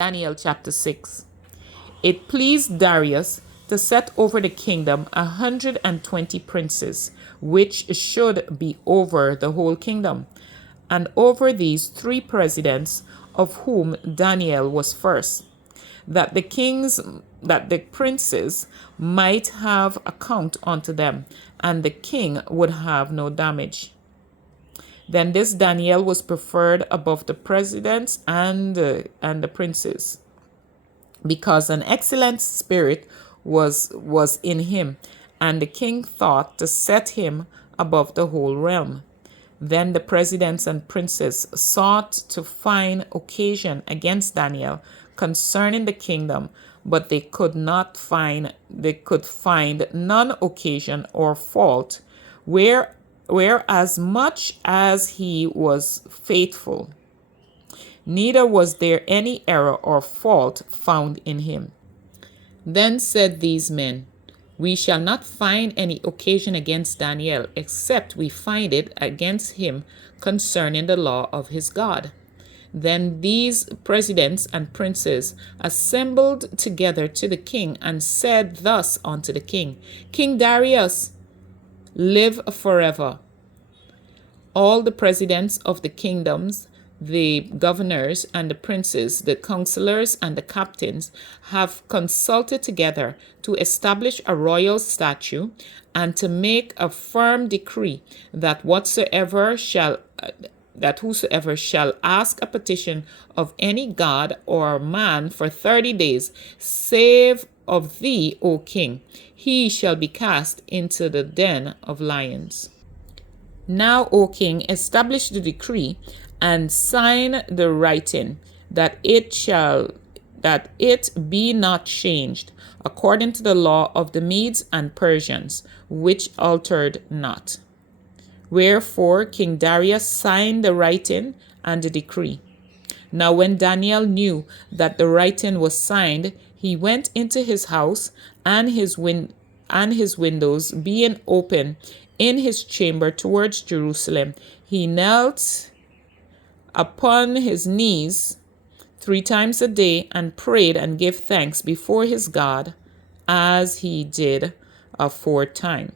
Daniel chapter 6. It pleased Darius to set over the kingdom 120 princes, which should be over the whole kingdom, and over these three presidents, of whom Daniel was first, that the princes might have account unto them, and the king would have no damage. Then this Daniel was preferred above the presidents and the princes, because an excellent spirit was in him, and the king thought to set him above the whole realm. Then the presidents and princes sought to find occasion against Daniel concerning the kingdom, but they could find none occasion or fault, whereas much as he was faithful, neither was there any error or fault found in him. Then said these men, We shall not find any occasion against Daniel, except we find it against him concerning the law of his God. Then these presidents and princes assembled together to the king, and said thus unto the king, King Darius, live forever. All the presidents of the kingdoms, the governors and the princes, the counselors and the captains, have consulted together to establish a royal statute and to make a firm decree that whosoever shall ask a petition of any god or man for 30 days, save of thee, O king, he shall be cast into the den of lions. Now, O king, establish the decree and sign the writing, that it be not changed, according to the law of the Medes and Persians, which altered not. Wherefore King Darius signed the writing and the decree. Now when Daniel knew that the writing was signed, he went into his house, and his windows being open in his chamber towards Jerusalem, he knelt upon his knees 3 times a day and prayed and gave thanks before his God, as he did aforetime.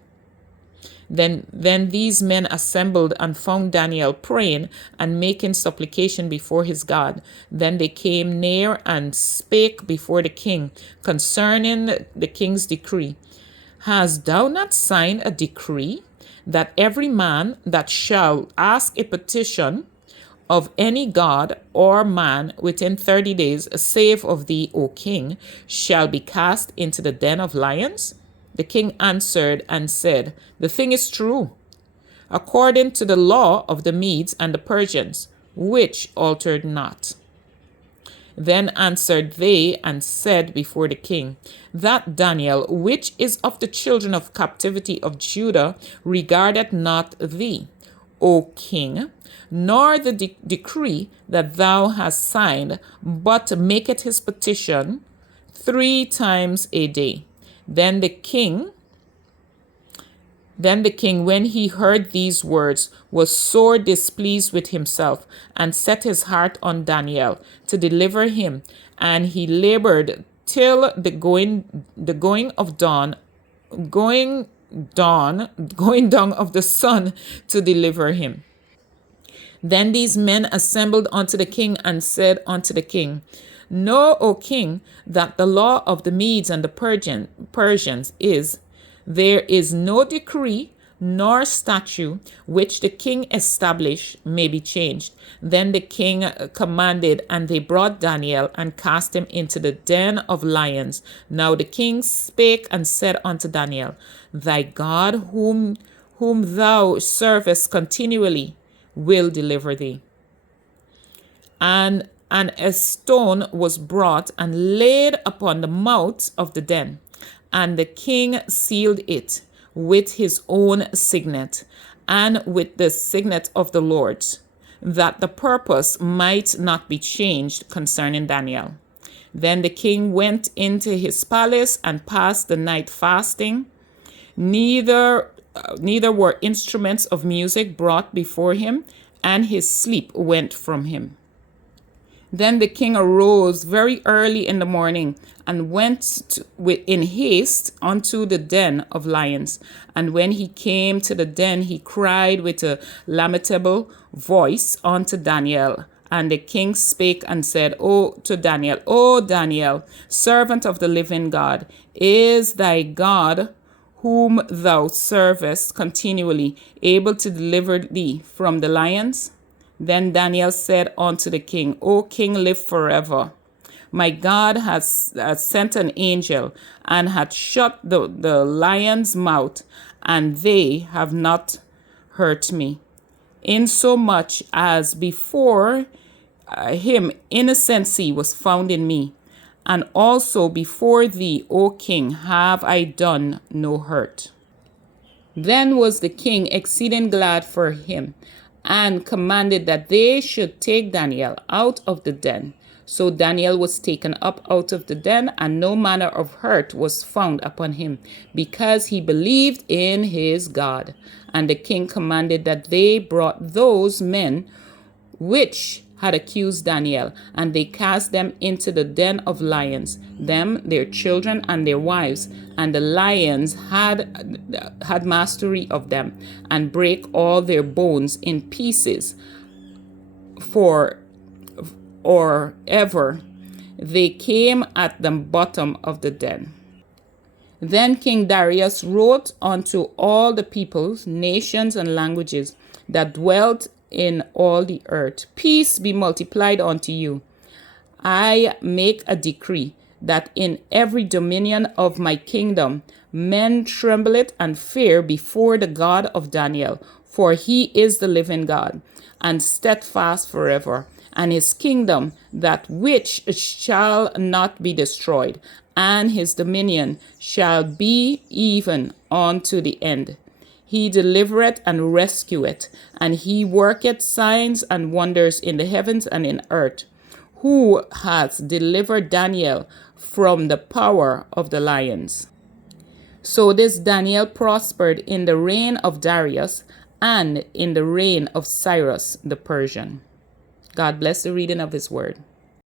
Then these men assembled and found Daniel praying and making supplication before his God. Then they came near and spake before the king concerning the king's decree. Hast thou not signed a decree that every man that shall ask a petition of any god or man within 30 days, save of thee, O king, shall be cast into the den of lions? The king answered and said, The thing is true, according to the law of the Medes and the Persians, which altered not. Then answered they and said before the king, That Daniel, which is of the children of captivity of Judah, regardeth not thee, O king, nor the decree that thou hast signed, but maketh his petition 3 times a day. Then the king, when he heard these words, was sore displeased with himself, and set his heart on Daniel to deliver him. And he labored till the going down of the sun to deliver him. Then these men assembled unto the king and said unto the king, Know, O king, that the law of the Medes and the Persians is, there is no decree nor statute which the king established may be changed. Then the king commanded, and they brought Daniel and cast him into the den of lions. Now the king spake and said unto Daniel, Thy God, whom thou servest continually, will deliver thee. And a stone was brought and laid upon the mouth of the den, and the king sealed it with his own signet and with the signet of the Lord, that the purpose might not be changed concerning Daniel. Then the king went into his palace and passed the night fasting. Neither were instruments of music brought before him, and his sleep went from him. Then the king arose very early in the morning and went in haste unto the den of lions. And when he came to the den, he cried with a lamentable voice unto Daniel. And the king spake and said, to Daniel, O Daniel, servant of the living God, is thy God, whom thou servest continually, able to deliver thee from the lions? Then Daniel said unto the king, O king, live forever. My God has sent an angel and hath shut the lion's mouth, and they have not hurt me, insomuch as before him innocency was found in me, and also before thee, O king, have I done no hurt. Then was the king exceeding glad for him, and commanded that they should take Daniel out of the den. So Daniel was taken up out of the den, and no manner of hurt was found upon him, because he believed in his God. And the king commanded that they brought those men which had accused Daniel, and they cast them into the den of lions, them, their children, and their wives. And the lions had mastery of them, and brake all their bones in pieces, for or ever they came at the bottom of the den. Then King Darius wrote unto all the peoples, nations, and languages that dwelt in all the earth, Peace be multiplied unto you. I make a decree that in every dominion of my kingdom men tremble and fear before the God of Daniel, for he is the living God, and steadfast forever, and his kingdom that which shall not be destroyed, and his dominion shall be even unto the end. He delivereth and rescueth, and he worketh signs and wonders in the heavens and in earth, who hath delivered Daniel from the power of the lions. So this Daniel prospered in the reign of Darius and in the reign of Cyrus the Persian. God bless the reading of his word.